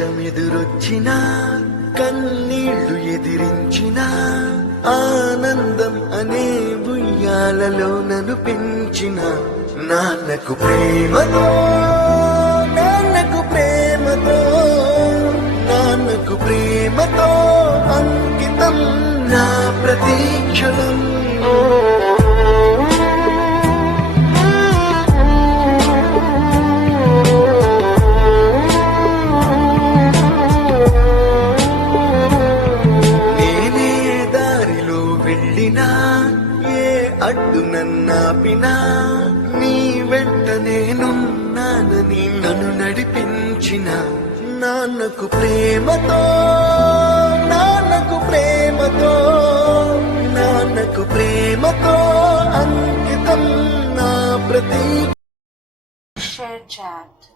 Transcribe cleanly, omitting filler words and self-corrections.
కష్టమెదురొచ్చినా కన్నీళ్లు ఎదిరించిన ఆనందం అనే ఉయ్యాలలో నన్ను పెంచిన నాన్నకు ప్రేమతో నాన్నకు ప్రేమతో నాన్నకు ప్రేమతో అంకితం నా ప్రతీక్షణం. ఏ అడ్డు నన్నాపినా నీ వెంట నేనున్నానని నన్ను నడిపించిన నాన్నకు ప్రేమతో నాన్నకు ప్రేమతో నాన్నకు ప్రేమతో అంకితం నా ప్రతి షేర్ చాట్.